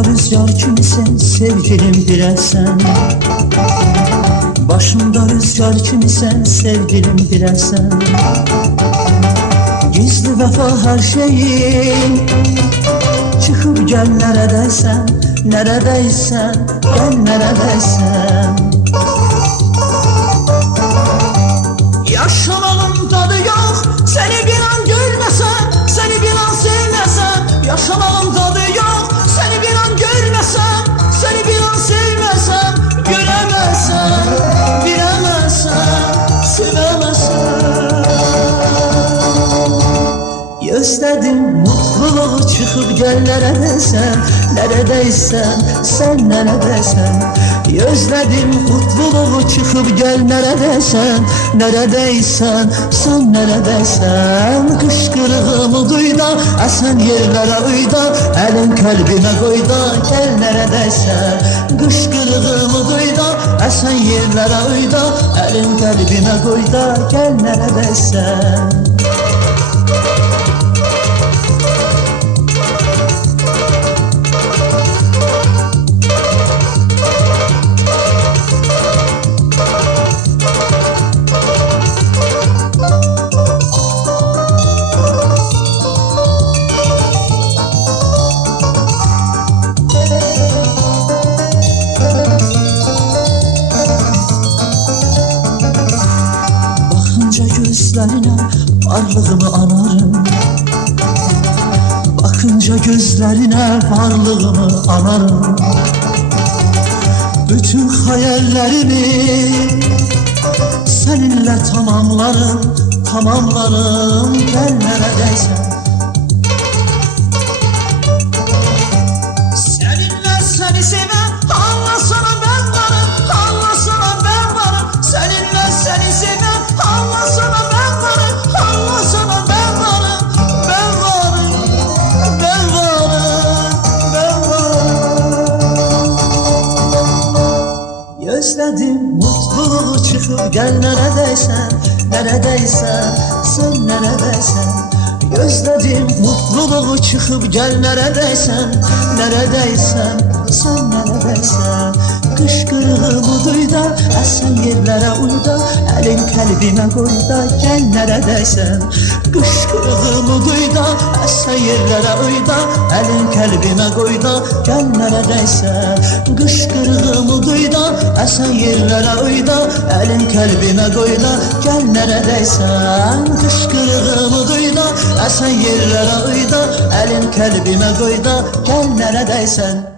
Başımda rüzgar kimisin sevgilim biləsən. Başımda rüzgar kimisən sevgilim biləsən. Gizli vəfa hər şeyin, çıxıb gəl nərədəysən, nərədəysən, gəl nərədəysən. Yaşamanın tadı yok, seni bir an görmesem, seni bir an sevmesem. Yaşamanın tadı yok, seni bir an görmesem, seni bir an sevmesem. Göremezsem, bilemezsem, sevemezsem. Gözledim mutluluğu çıkıp gel neredeysen, neredeysen, sen neredeysen. Gözledim mutluluğu çıkıp gel neredeysen, neredeysen, sen neredeysen. Kışkırığımı duy da, esen yerlere uy da, elin kalbime koy da, gel neredeysen. Kışkırığımı duy da, esen yerlere uy da, elin kalbime koy da, gel neredeysen. Gözlerine varlığımı anarım. Bakınca gözlerine varlığımı anarım. Bütün hayallerimi seninle tamamlarım, tamamlarım. Gel neredeysen. Seninle seni seven, anlasana ben varım, anlasana ben varım. Seninle seni seven, anlasana ben varım, anlasana ben varım. Ben varım, ben varım, ben varım. Gözledim mutluluğu çıkıp gel neredeysen, neredeysen, sen neredeysen. Gözledim mutluluğu çıkıp gel neredeysen, neredeysen, sen neredeysen. Kışkırığımı duy da, esen yerlere uy da, elin kalbime koy da, gel neredeysen. Kışkırığımı duy da, esen yerlere uy da, elin kalbime koy da, gel neredeysen. Kışkırığımı duy da, esen yerlere uy da, elin kalbime koy da, gel neredeysen. Kışkırığımı duy da, esen yerlere uy da, elin kalbime koy da, gel neredeysen.